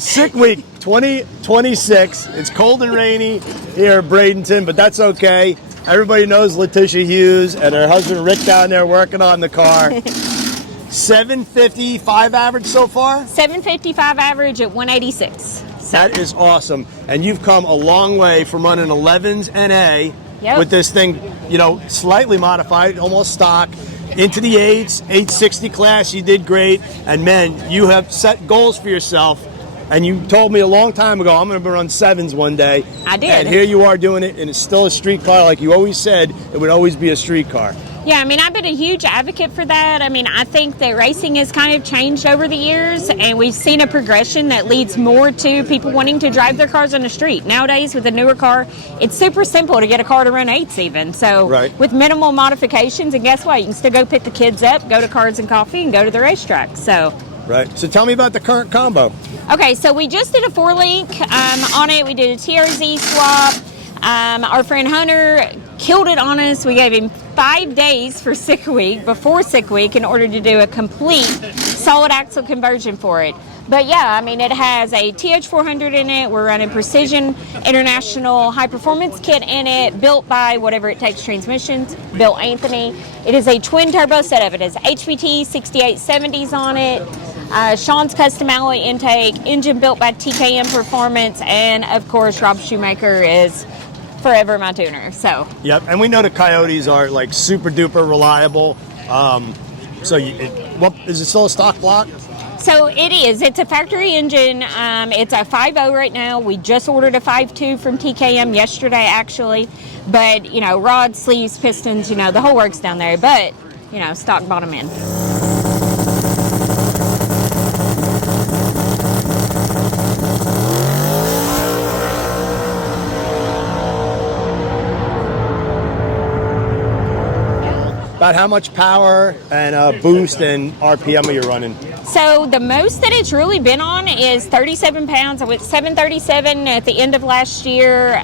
Sick week 2026. It's cold and rainy here in Bradenton, but that's okay. Everybody knows Leticia Hughes and her husband Rick down there working on the car. 755 average so far? 755 average at 186. That is awesome. And you've come a long way from running 11s NA with this thing, you know, slightly modified, almost stock, into the 8s, 860 class. You did great. And man, you have set goals for yourself. And you told me a long time ago, I'm going to run 7s one day. I did. And here you are doing it, and it's still a street car. Like you always said, it would always be a street car. Yeah, I mean, I've been a huge advocate for that. I mean, I think that racing has kind of changed over the years, and we've seen a progression that leads more to people wanting to drive their cars on the street. Nowadays, with a newer car, it's super simple to get a car to run 8s even. So with minimal modifications, and guess what? You can still go pick the kids up, go to Cards and Coffee, and go to the racetrack. So. Right. So tell me about the current combo. Okay, so we just did a 4-link on it. We did a TRZ swap. Our friend Hunter killed it on us. We gave him 5 days for sick week, before sick week, in order to do a complete solid axle conversion for it. But yeah, I mean, it has a TH400 in it. We're running Precision International High Performance Kit in it, built by Whatever It Takes Transmissions, built Anthony. It is a twin turbo setup. It has HPT 6870s on it. Sean's custom alloy intake, engine built by TKM Performance, and of course Rob Shoemaker is forever my tuner. So yep, and we know the Coyotes are like super duper reliable. So is it still a stock block? So it is. It's a factory engine. It's a 5.0 right now. We just ordered a 5.2 from TKM yesterday, actually. But you know, rods, sleeves, pistons, you know, the whole works down there. But you know, stock bottom end. About how much power and boost and RPM are you running? So the most that it's really been on is 37 pounds. I went 737 at the end of last year,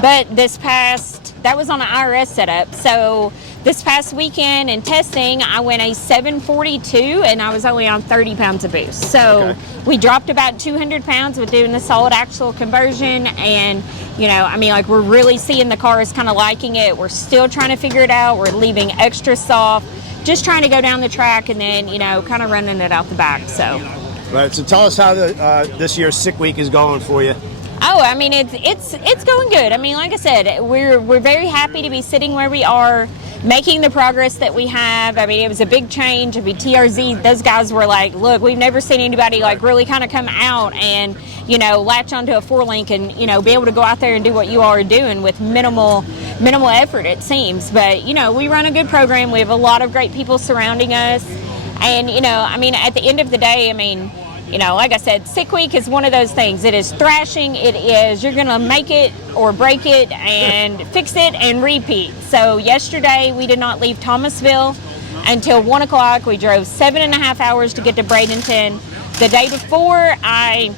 but that was on an IRS setup. So this past weekend in testing, I went a 742 and I was only on 30 pounds of boost. So we dropped about 200 pounds with doing the solid axle conversion, and you know, I mean, like, we're really seeing the car is kind of liking it. We're still trying to figure it out. We're leaving extra soft, just trying to go down the track and then, you know, kind of running it out the back. So. Right. So tell us how this year's sick week is going for you. Oh, I mean, it's going good. I mean, like I said, we're very happy to be sitting where we are, making the progress that we have. I mean, it was a big change. I mean, TRZ, those guys were like, look, we've never seen anybody like really kind of come out and, you know, latch onto a 4-link and, you know, be able to go out there and do what you all are doing with minimal effort, it seems. But, you know, we run a good program. We have a lot of great people surrounding us. And, you know, I mean, at the end of the day, I mean, you know, like I said, sick week is one of those things. It is thrashing. It is, you're going to make it or break it and fix it and repeat. So yesterday we did not leave Thomasville until 1 o'clock. We drove 7.5 hours to get to Bradenton. The day before, I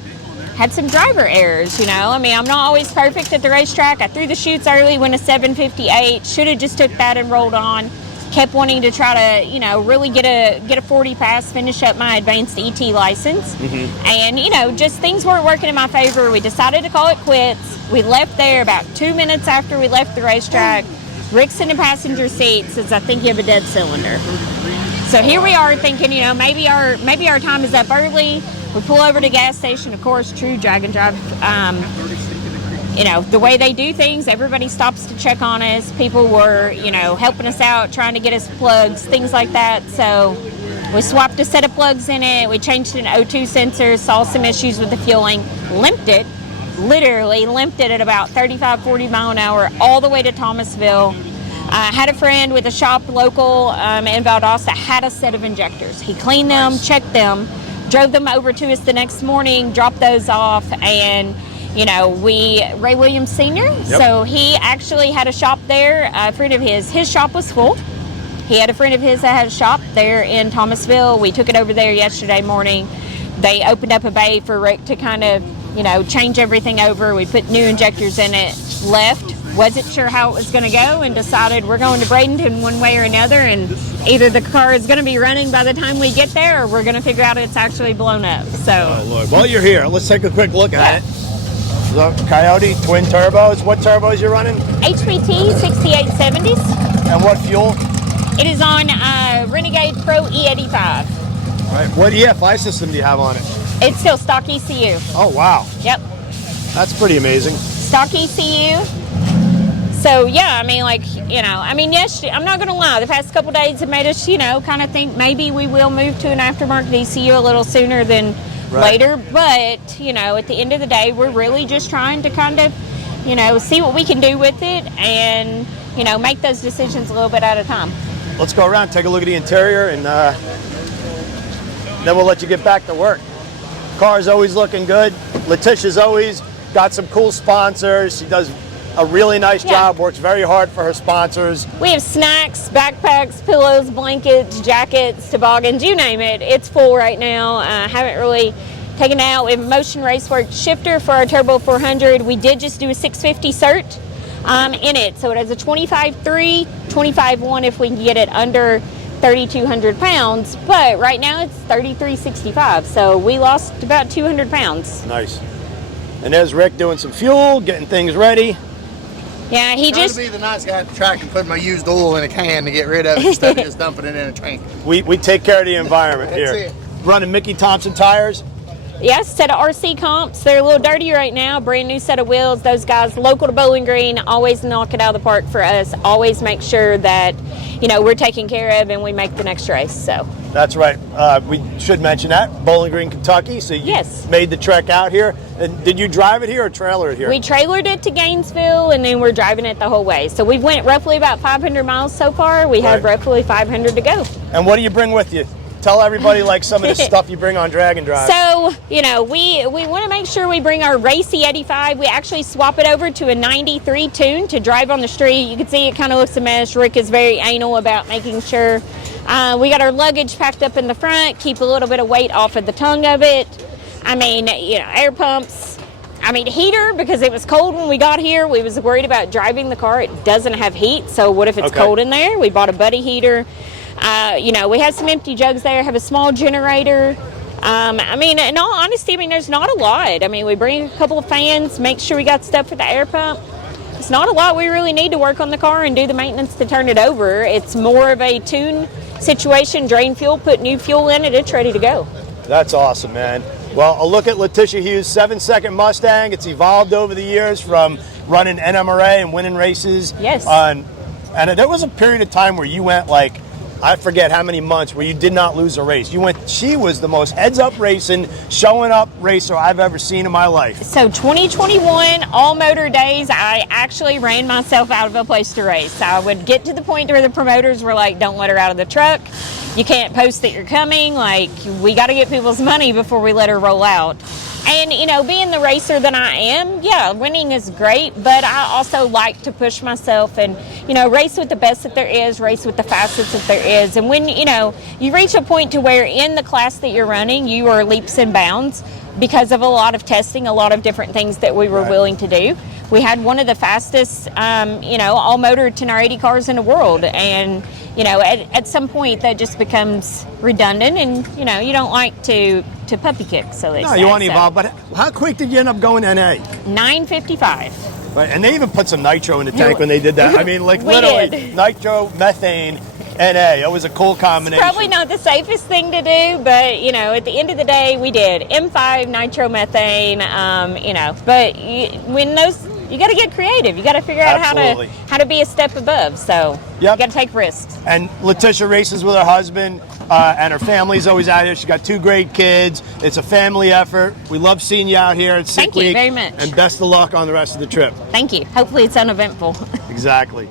had some driver errors, you know. I mean, I'm not always perfect at the racetrack. I threw the chutes early, went a 758. Should have just took that and rolled on. Kept wanting to try to, you know, really get a 40 pass, finish up my advanced ET license. And, you know, just things weren't working in my favor. We decided to call it quits. We left there about 2 minutes after we left the racetrack. Rick's in the passenger seat, says, I think you have a dead cylinder. So here we are thinking, you know, maybe our time is up early. We pull over to the gas station, of course, true drag and drive. You know, the way they do things, everybody stops to check on us. People were, you know, helping us out, trying to get us plugs, things like that. So we swapped a set of plugs in it. We changed an O2 sensor, saw some issues with the fueling, literally limped it at about 35, 40 mile an hour all the way to Thomasville. I had a friend with a shop local in Valdosta, had a set of injectors. He cleaned them, checked them, drove them over to us the next morning, dropped those off, and you know, Ray Williams Sr., so he actually had a shop there. A friend of his shop was full. He had a friend of his that had a shop there in Thomasville. We took it over there yesterday morning. They opened up a bay for Rick to kind of, you know, change everything over. We put new injectors in it, left, wasn't sure how it was going to go and decided we're going to Bradenton one way or another, and either the car is going to be running by the time we get there or we're going to figure out it's actually blown up. So, oh, Lord. Well, you're here. Let's take a quick look at it. So, Coyote, twin turbos. What turbos you're running? HPT 6870s. And what fuel? It is on Renegade Pro E85. Right. What EFI system do you have on it? It's still stock ECU. Oh, wow. Yep. That's pretty amazing. Stock ECU. So, yeah, I mean, like, you know, I mean, yes, I'm not going to lie. The past couple days have made us, you know, kind of think maybe we will move to an aftermarket ECU a little sooner than later. But, you know, at the end of the day, we're really just trying to kind of, you know, see what we can do with it and, you know, make those decisions a little bit at a time. Let's go around, take a look at the interior, and then we'll let you get back to work. Car's always looking good. Leticia's always got some cool sponsors. She does a really nice job, works very hard for her sponsors. We have snacks, backpacks, pillows, blankets, jackets, toboggans, you name it. It's full right now. Haven't really taken it out. We have a Motion Racework shifter for our Turbo 400. We did just do a 650 cert in it. So it has a 25.3, 25.1 if we can get it under 3,200 pounds. But right now it's 33.65. So we lost about 200 pounds. Nice. And there's Rick doing some fuel, getting things ready. Yeah, he Trying just to be the nice guy at the track and put my used oil in a can to get rid of it instead of just dumping it in a tank. We take care of the environment That's here. it. Running Mickey Thompson tires. yes, set of RC comps. They're a little dirty right now. Brand new set of wheels. Those guys local to Bowling Green always knock it out of the park for us. Always make sure that, you know, we're taken care of and we make the next race. So that's right. We should mention that Bowling Green, Kentucky. So you made the trek out here. And did you drive it here or trailer it here? We trailered it to Gainesville and then we're driving it the whole way. So we've went roughly about 500 miles so far. We have roughly 500 to go. And what do you bring with you? Tell everybody like some of the stuff you bring on drag and drive. So, you know, we want to make sure we bring our racy 85. We actually swap it over to a 93 tune to drive on the street. You can see it kind of looks a mess. Rick is very anal about making sure. We got our luggage packed up in the front, keep a little bit of weight off of the tongue of it. I mean, you know, air pumps. I mean, heater, because it was cold when we got here. We was worried about driving the car. It doesn't have heat, so what if it's cold in there? We bought a buddy heater. You know, we had some empty jugs there, have a small generator. I mean, in all honesty, I mean, there's not a lot. I mean, we bring a couple of fans, make sure we got stuff for the air pump. It's not a lot we really need to work on the car and do the maintenance to turn it over. It's more of a tune situation, drain fuel, put new fuel in it, it's ready to go. That's awesome, man. Well, a look at Leticia Hughes' 7-second Mustang. It's evolved over the years from running NMRA and winning races. Yes. And there was a period of time where you went like, I forget how many months where you did not lose a race. She was the most heads-up racing, showing up racer I've ever seen in my life. So 2021, all motor days, I actually ran myself out of a place to race. I would get to the point where the promoters were like, don't let her out of the truck. You can't post that you're coming. Like, we got to get people's money before we let her roll out. And, you know, being the racer that I am, yeah, winning is great, but I also like to push myself and, you know, race with the best that there is, race with the fastest that there is. And when, you know, you reach a point to where in the class that you're running, you are leaps and bounds because of a lot of testing, a lot of different things that we were willing to do. We had one of the fastest, you know, all-motor 10R80 cars in the world. And, you know, at some point that just becomes redundant and, you know, you don't like to puppy kick, so they say. No, you want to evolve, but how quick did you end up going NA? 9:55. Right, and they even put some nitro in the tank when they did that. I mean, like literally nitro, methane, NA. It was a cool combination. Probably not the safest thing to do, but, you know, at the end of the day, we did M5, nitro, methane, you know, but when those... You got to get creative. You got to figure out how to be a step above. So you got to take risks. And Leticia races with her husband, and her family's always out here. She's got 2 great kids. It's a family effort. We love seeing you out here at Sick Week. Thank you very much. And best of luck on the rest of the trip. Thank you. Hopefully it's uneventful. Exactly.